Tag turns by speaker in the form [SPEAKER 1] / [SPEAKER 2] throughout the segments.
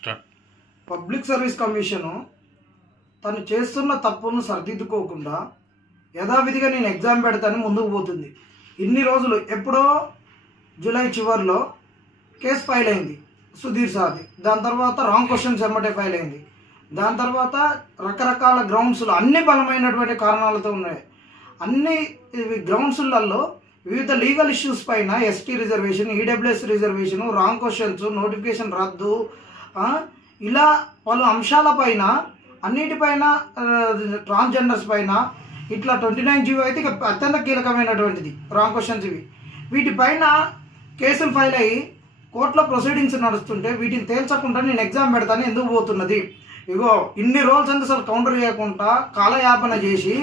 [SPEAKER 1] Start.
[SPEAKER 2] Public service commission తను చేస్తున్న తప్పును సరిదిద్దుకోకుండా యథావిధిగా నేను ఎగ్జామ్ పెడతాను ముందుకు పోతుంది. ఇన్ని రోజులు ఎప్పుడో జూలై చివరిలో కేసు ఫైల్ అయింది సుధీర్ సార్ది. దాని తర్వాత రాంగ్ క్వశ్చన్స్ ఎమ్మటే ఫైల్ అయింది. దాని తర్వాత రకరకాల గ్రౌండ్స్లో అన్ని బలమైనటువంటి కారణాలతో ఉన్నాయి. అన్ని ఇవి గ్రౌండ్స్లలో వివిధ లీగల్ ఇష్యూస్ పైన ST reservation EWS reservation wrong questions notification రద్దు ఇలా పలు అంశాలపైన అన్నిటిపైన ట్రాన్స్జెండర్స్ పైన ఇట్లా ట్వంటీ నైన్ జీవో అయితే ఇక అత్యంత కీలకమైనటువంటిది రాంగ్ క్వశ్చన్స్ ఇవి. వీటిపైన కేసులు ఫైల్ అయ్యి కోర్టులో ప్రొసీడింగ్స్ నడుస్తుంటే వీటిని తేల్చకుండా నేను ఎగ్జామ్ పెడతాను ఎందుకు పోతున్నది? ఇగో ఇన్ని రోల్స్ అంతా అసలు కౌంటర్ చేయకుండా కాలయాపన చేసి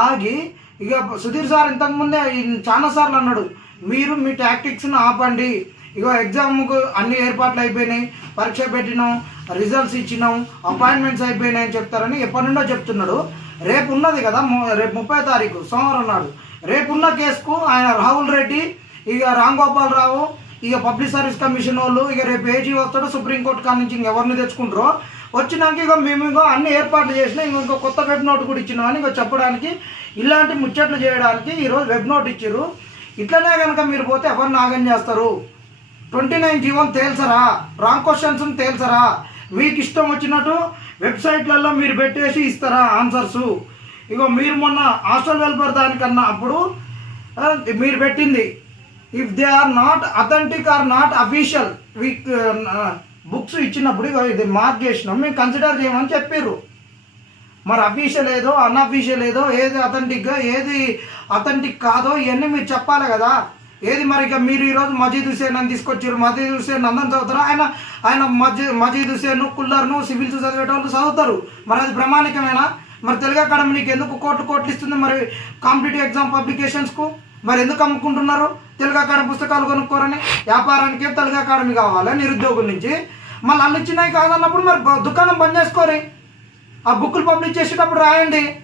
[SPEAKER 2] ఆగి ఇక సుధీర్ సార్ ఇంతకుముందే చాలా సార్లు అన్నాడు మీరు మీ టాక్టిక్స్ని ఆపండి ఇగో ఎగ్జామ్కు అన్ని ఏర్పాట్లు అయిపోయినాయి. పరీక్ష పెట్టినాం రిజల్ట్స్ ఇచ్చినాం అపాయింట్మెంట్స్ అయిపోయినాయి అని చెప్తారని ఎప్పటి నుండో చెప్తున్నాడు. రేపు ఉన్నది కదా రేపు ముప్పై తారీఖు సోమవారం నాడు. రేపు ఉన్న కేసుకు ఆయన రాహుల్ రెడ్డి ఇక రామ్ గోపాల్ రావు ఇక పబ్లిక్ సర్వీస్ కమిషన్ వాళ్ళు ఇక రేపు ఏజీ వస్తాడు సుప్రీంకోర్టు కాడి నుంచి ఇంకెవరిని తెచ్చుకుంటారో. వచ్చినాక ఇక మేము ఇంకో అన్ని ఏర్పాట్లు చేసినా ఇంకో కొత్త వెబ్ నోట్ కూడా ఇచ్చినామని ఇక చెప్పడానికి ఇలాంటి ముచ్చట్లు చేయడానికి ఈరోజు వెబ్ నోట్ ఇచ్చారు ఇట్లనే కనుక మీరు పోతే ఎవరిని ఆగం చేస్తారు? ట్వంటీ నైన్ జీవన్ తేల్చరా? రాంగ్ క్వశ్చన్స్ తేల్చరా? మీకు ఇష్టం వచ్చినట్టు వెబ్సైట్లలో మీరు పెట్టేసి ఇస్తారా ఆన్సర్స్? ఇగో మీరు మొన్న హాస్టల్ వెల్ఫేర్ దానికన్నా అప్పుడు మీరు పెట్టింది. If they are not authentic or not official weak books ఇచ్చినప్పుడు ఇగో ఇది మార్క్ చేసినాం. మేము కన్సిడర్ చేయమని చెప్పారు మరి అఫీషియల్ ఏదో అన్అఫీషియల్ ఏదో ఏది అథెంటిక్గా ఏది అథెంటిక్ కాదో ఇవన్నీ మీరు చెప్పాలి కదా. ఏది మరి ఇక మీరు ఈరోజు మజీద్ హుసేన్ అని తీసుకొచ్చారు? మజీద్ హుసేన్ అందరం చదువుతారు? ఆయన ఆయన మజీ మజీద్ హుసేన్ కుల్లర్ను సివిల్స్ చదివేటోళ్ళు చదువుతారు. మరి అది ప్రామాణికమేనా? మరి తెలుగు అకాడమీ నీకు ఎందుకు కోట్లు కోట్లు ఇస్తుంది? మరి కాంపిటేటివ్ ఎగ్జామ్ పబ్లికేషన్స్కు? మరి ఎందుకు అమ్ముకుంటున్నారు? తెలుగు అకాడమీ పుస్తకాలు కొనుక్కోరని? వ్యాపారానికి తెలుగు అకాడమీ కావాలి నిరుద్యోగుల నుంచి? మళ్ళీ అన్ని ఇచ్చినాయి కాదన్నప్పుడు మరి దుకాణం బంద్ చేసుకోరి. ఆ బుక్లు పబ్లిష్ చేసేటప్పుడు రాయండి.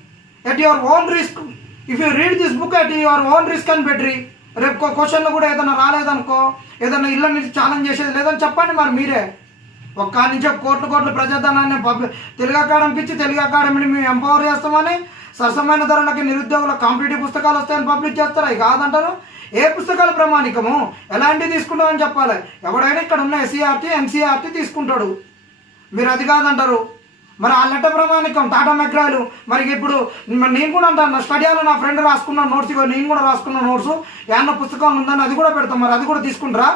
[SPEAKER 2] At your own risk if you read this book at your own risk అని పెట్టి రేపు క్వశ్చన్లు కూడా ఏదైనా రాలేదనుకో ఏదైనా ఇళ్ళ నుంచి ఛాలెంజ్ చేసేది లేదని చెప్పండి మరి మీరే. ఒక్క నుంచే కోట్ల కోట్ల ప్రజాధనాన్ని తెలుగు అకాడమీ ఇచ్చి తెలుగు అకాడమీని మేము ఎంపవర్ చేస్తామని సరసమైన ధరలకి నిరుద్యోగుల కాంపిటేటివ్ పుస్తకాలు వస్తాయని పబ్లిష్ చేస్తారా? ఇక కాదంటారు. ఏ పుస్తకాలు ప్రామాణికము? ఎలాంటివి తీసుకుంటామని చెప్పాలి. ఎవడైనా ఇక్కడ ఉన్న ఎస్సీఆర్టీ ఎన్సీఆర్టీ తీసుకుంటాడు. మీరు అది కాదంటారు. మరి ఆ లెటర్ ప్రమాణికం టాటా మెగ్రాలు మరి ఇప్పుడు మరి నేను కూడా అంటాను నా స్టడీలో నా ఫ్రెండ్ రాసుకున్న నోట్స్ ఇగో నేను కూడా రాసుకున్న నోట్స్. ఏమన్నా పుస్తకం ఉందని అది కూడా పెడతాం మరి అది కూడా తీసుకుంటారా?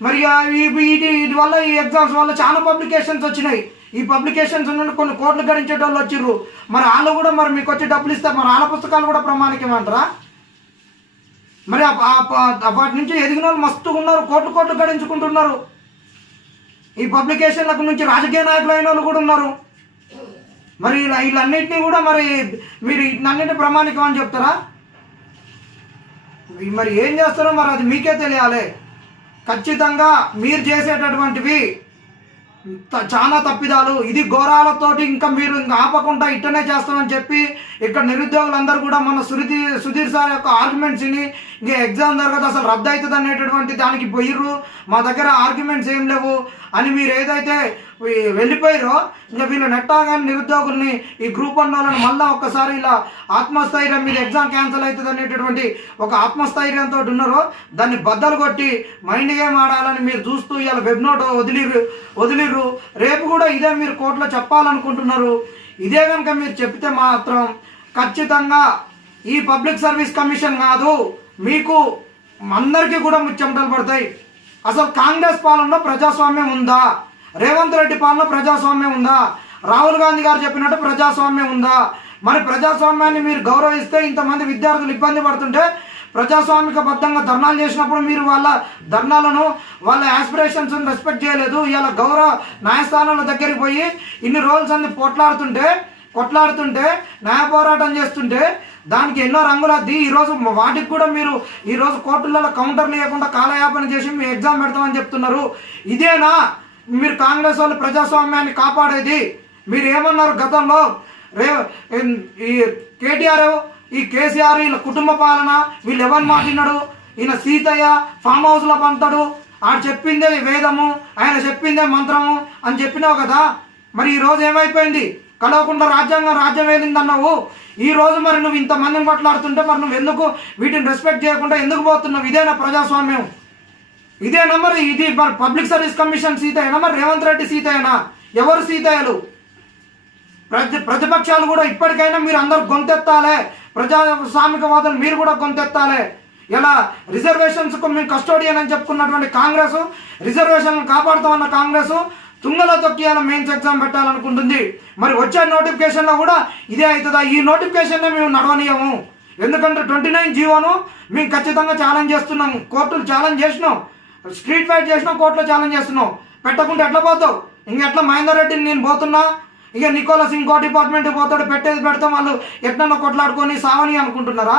[SPEAKER 2] మరి ఆ వీటి వీటి వల్ల ఈ ఎగ్జామ్స్ వల్ల చాలా పబ్లికేషన్స్ వచ్చినాయి. ఈ పబ్లికేషన్స్ నుండి కొన్ని కోట్లు గడించే వాళ్ళు వచ్చిర్రు. మరి వాళ్ళు కూడా మరి మీకు వచ్చి డబ్బులు ఇస్తే మరి వాళ్ళ పుస్తకాలు కూడా ప్రమాణికం అంటారా? మరి వాటి నుంచి ఎదిగిన వాళ్ళు మస్తుగా ఉన్నారు కోట్లు కోట్లు గడించుకుంటున్నారు. ఈ పబ్లికేషన్లకు నుంచి రాజకీయ నాయకులు అయిన వాళ్ళు కూడా ఉన్నారు. మరి ఇలా వీళ్ళన్నింటినీ కూడా మరి మీరు వీటన్నింటి ప్రమాణికం అని చెప్తారా? మరి ఏం చేస్తారో మరి అది మీకే తెలియాలి. ఖచ్చితంగా మీరు చేసేటటువంటివి చాలా తప్పిదాలు. ఇది ఘోరాలతోటి ఇంకా మీరు ఇంకా ఆపకుండా ఇట్టనే చేస్తామని చెప్పి ఇక్కడ నిరుద్యోగులందరూ కూడా మన సురితి సుధీర్ సార్ యొక్క ఆర్గ్యుమెంట్స్ని ఇంకా ఎగ్జామ్ జరగదు అసలు రద్దు అవుతుంది అనేటటువంటి దానికి పోయిర్రు. మా దగ్గర ఆర్గ్యుమెంట్స్ ఏం లేవు. అని మీరు ఏదైతే వెళ్ళిపోయారో ఇంకా వీళ్ళు నెట్టాగానే నిరుద్యోగుల్ని ఈ గ్రూప్ వన్ వాళ్ళని మళ్ళీ ఒక్కసారి ఇలా ఆత్మస్థైర్యం మీద ఎగ్జామ్ క్యాన్సిల్ అవుతుంది అనేటటువంటి ఒక ఆత్మస్థైర్యంతో ఉన్నారో. దాన్ని బద్దలు కొట్టి మైండ్ గేమ్ ఆడాలని మీరు చూస్తూ ఇలా వెబ్ నోట్ వదిలిరు వదిలిరు. రేపు కూడా ఇదే మీరు కోర్టులో చెప్పాలనుకుంటున్నారు. ఇదే కనుక మీరు చెప్తే మాత్రం ఖచ్చితంగా ఈ పబ్లిక్ సర్వీస్ కమిషన్ కాదు మీకు అందరికీ కూడా ముచ్చెమటలు పడతాయి. అసలు కాంగ్రెస్ పాలనలో ప్రజాస్వామ్యం ఉందా? రేవంత్ రెడ్డి పాలన ప్రజాస్వామ్యం ఉందా? రాహుల్ గాంధీ గారు చెప్పినట్టు ప్రజాస్వామ్యం ఉందా? మరి ప్రజాస్వామ్యాన్ని మీరు గౌరవిస్తే ఇంతమంది విద్యార్థులు ఇబ్బంది పడుతుంటే ప్రజాస్వామిక బద్ధంగా ధర్నాలు చేసినప్పుడు మీరు వాళ్ళ ధర్నాలను వాళ్ళ ఆస్పిరేషన్స్ రెస్పెక్ట్ చేయలేదు. ఇలా గౌరవ న్యాయస్థానాల దగ్గరికి పోయి ఇన్ని రోజులు అన్ని పోట్లాడుతుంటే కొట్లాడుతుంటే న్యాయ పోరాటం చేస్తుంటే దానికి ఎన్నో రంగులు అద్ది. ఈరోజు వాటికి కూడా మీరు ఈరోజు కోర్టులలో కౌంటర్లు లేకుండా కాలయాపన చేసి మీ ఎగ్జామ్ పెడతామని చెప్తున్నారు. ఇదేనా? మీరు కాంగ్రెస్ వాళ్ళు ప్రజాస్వామ్యాన్ని కాపాడేది. మీరు ఏమన్నారు గతంలో? రే ఈ కేటీఆర్ ఈ కేసీఆర్ వీళ్ళ కుటుంబ పాలన వీళ్ళు ఎవరిని మాట్లాడు ఈయన సీతయ్య ఫామ్ హౌస్లో పంతాడు ఆడు చెప్పిందే వేదము ఆయన చెప్పిందే మంత్రము అని చెప్పినావు కదా. మరి ఈరోజు ఏమైపోయింది? కలవకుండా రాజ్యాంగం రాజ్యం వేలిందన్నావు ఈ రోజు మరి నువ్వు ఇంతమందిని మాట్లాడుతుంటే మరి నువ్వు ఎందుకు వీటిని రెస్పెక్ట్ చేయకుండా ఎందుకు పోతున్నావు? ఇదేనా ప్రజాస్వామ్యం? ఇదేనా మరి ఇది మరి పబ్లిక్ సర్వీస్ కమిషన్ సీతయ్యనా? మరి రేవంత్ రెడ్డి సీతయ్యనా? ఎవరు సీతయ్యలు? ప్రతి ప్రతిపక్షాలు కూడా ఇప్పటికైనా మీరు అందరు గొంతెత్తాలే. ప్రజాస్వామికవాదులు మీరు కూడా గొంతెత్తాలే. ఇలా రిజర్వేషన్స్కు మేము కస్టోడియన్ అని చెప్పుకున్నటువంటి కాంగ్రెస్ రిజర్వేషన్ కాపాడుతామన్న కాంగ్రెస్ తుంగలో తొక్కియాల మెయిన్స్ ఎగ్జామ్ పెట్టాలనుకుంటుంది. మరి వచ్చే నోటిఫికేషన్లో కూడా ఇదే అవుతుందా? ఈ నోటిఫికేషన్నే మేము నడవనీయము. ఎందుకంటే ట్వంటీ నైన్ జీవోను మేము ఖచ్చితంగా ఛాలెంజ్ చేస్తున్నాము. కోర్టులు ఛాలెంజ్ చేసినాం. స్ట్రీట్ ఫైట్ చేసినా కోర్టులో ఛాలెంజ్ చేస్తున్నావు. పెట్టకుండా ఎట్లా పోతావు? ఇంక ఎట్లా మహేందర్ రెడ్డిని నేను పోతున్నా? ఇక నికోలస్ ఇంకో డిపార్ట్మెంట్ పోతాడు పెట్టేది పెడతాం వాళ్ళు. ఎట్లన్నా కొట్లాడుకొని సావని అనుకుంటున్నారా?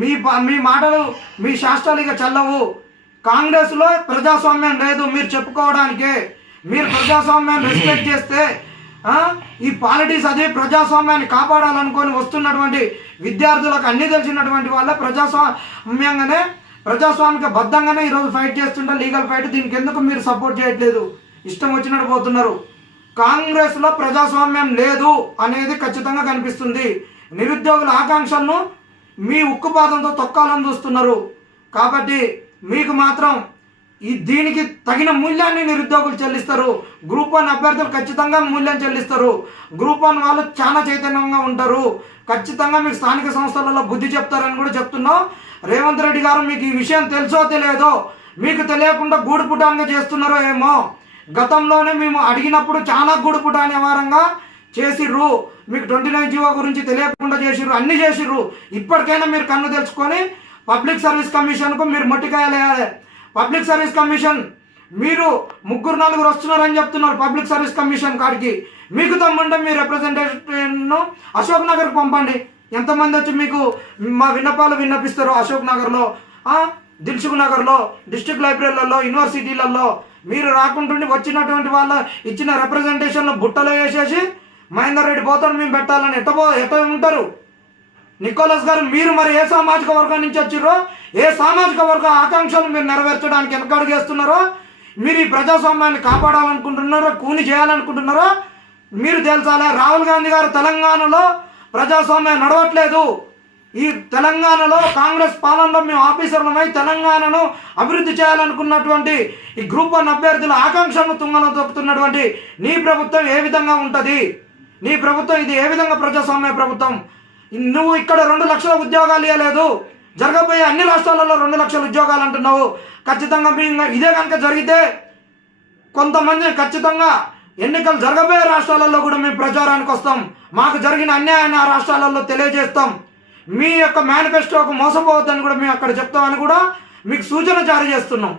[SPEAKER 2] మీ మీ మాటలు మీ శాస్త్రాలు ఇక చల్లవు. కాంగ్రెస్లో ప్రజాస్వామ్యం లేదు మీరు చెప్పుకోవడానికే. మీరు ప్రజాస్వామ్యాన్ని రెస్పెక్ట్ చేస్తే ఈ పాలిటిక్స్ అది ప్రజాస్వామ్యాన్ని కాపాడాలనుకొని వస్తున్నటువంటి విద్యార్థులకు అన్ని తెలిసినటువంటి వాళ్ళ ప్రజాస్వామ్యంగానే ప్రజాస్వామిక బద్ధంగానే ఈరోజు ఫైట్ చేస్తుంటే లీగల్ ఫైట్ దీనికి ఎందుకు మీరు సపోర్ట్ చేయట్లేదు? ఇష్టం వచ్చినట్టు పోతున్నారు. కాంగ్రెస్లో ప్రజాస్వామ్యం లేదు అనేది ఖచ్చితంగా కనిపిస్తుంది. నిరుద్యోగుల ఆకాంక్షలను మీ ఉక్కుపాదంతో తొక్కాలని చూస్తున్నారు. కాబట్టి మీకు మాత్రం ఈ దీనికి తగిన మూల్యాన్ని నిరుద్యోగులు చెల్లిస్తారు. గ్రూప్ వన్ అభ్యర్థులు ఖచ్చితంగా మూల్యం చెల్లిస్తారు. గ్రూప్ వన్ వాళ్ళు చాలా చైతన్యంగా ఉంటారు. ఖచ్చితంగా మీకు స్థానిక సంస్థలలో బుద్ధి చెప్తారని కూడా చెప్తున్నాం. రేవంత్ రెడ్డి గారు మీకు ఈ విషయం తెలుసో తెలియదో మీకు తెలియకుండా గూడుపుటాన్గా చేస్తున్నారో ఏమో గతంలోనే మేము అడిగినప్పుడు చాలా గూడుపుట అనే వారంగా చేసిర్రు. మీకు ట్వంటీ నైన్ జీవో గురించి తెలియకుండా చేసిర్రు అన్ని చేసిర్రు. ఇప్పటికైనా మీరు కన్ను తెలుసుకొని పబ్లిక్ సర్వీస్ కమిషన్కు మీరు మట్టికాయలేయాలి పబ్లిక్ సర్వీస్ కమిషన్ మీరు ముగ్గురు నలుగురు వస్తున్నారని చెప్తున్నారు పబ్లిక్ సర్వీస్ కమిషన్ కాడికి. మీకు తమ్ముంటే మీ రిప్రజెంటేషన్ను అశోక్ నగర్కి పంపండి. ఎంతమంది వచ్చి మీకు మా విన్నపాలు విన్నపిస్తారు అశోక్ నగర్లో దిల్సుఖ్ నగర్లో డిస్ట్రిక్ట్ లైబ్రరీలలో యూనివర్సిటీలలో మీరు రాకుంటుండి వచ్చినటువంటి వాళ్ళ ఇచ్చిన రిప్రజెంటేషన్లు బుట్టలో వేసేసి మహేందర్ రెడ్డి పోతాడు మేము పెట్టాలని ఎట్ట పో ఎట్ట ఉంటారు? నికోలస్ గారు మీరు మరి ఏ సామాజిక వర్గం నుంచి వచ్చిర్రో? ఏ సామాజిక వర్గ ఆకాంక్షలు మీరు నెరవేర్చడానికి వెనకడుగు చేస్తున్నారో మీరు ఈ ప్రజాస్వామ్యాన్ని కాపాడాలనుకుంటున్నారో కూని చేయాలనుకుంటున్నారో? మీరు తెలుసాలే రాహుల్ గాంధీ గారు తెలంగాణలో ప్రజాస్వామ్యం నడవట్లేదు. ఈ తెలంగాణలో కాంగ్రెస్ పాలనలో మేము ఆఫీసర్లమై తెలంగాణను అభివృద్ధి చేయాలనుకున్నటువంటి ఈ గ్రూప్ వన్ అభ్యర్థుల ఆకాంక్షను తుంగలో తొక్కుతున్నటువంటి నీ ప్రభుత్వం ఏ విధంగా ఉంటుంది? నీ ప్రభుత్వం ఇది ఏ విధంగా ప్రజాస్వామ్య ప్రభుత్వం? నువ్వు ఇక్కడ రెండు లక్షల ఉద్యోగాలు ఇవ్వలేదు జరగబోయే అన్ని రాష్ట్రాలలో రెండు లక్షల ఉద్యోగాలు అంటున్నావు. ఖచ్చితంగా మీ ఇదే కనుక జరిగితే కొంతమంది ఖచ్చితంగా ఎన్నికలు జరగబోయే రాష్ట్రాలలో కూడా మేము ప్రచారానికి వస్తాం. మాకు జరిగిన అన్యాయాన్ని ఆ రాష్ట్రాలలో తెలియజేస్తాం. మీ యొక్క మేనిఫెస్టోకు మోసపోవద్దని కూడా మేము అక్కడ చెప్తామని కూడా మీకు సూచన జారీ చేస్తున్నాం.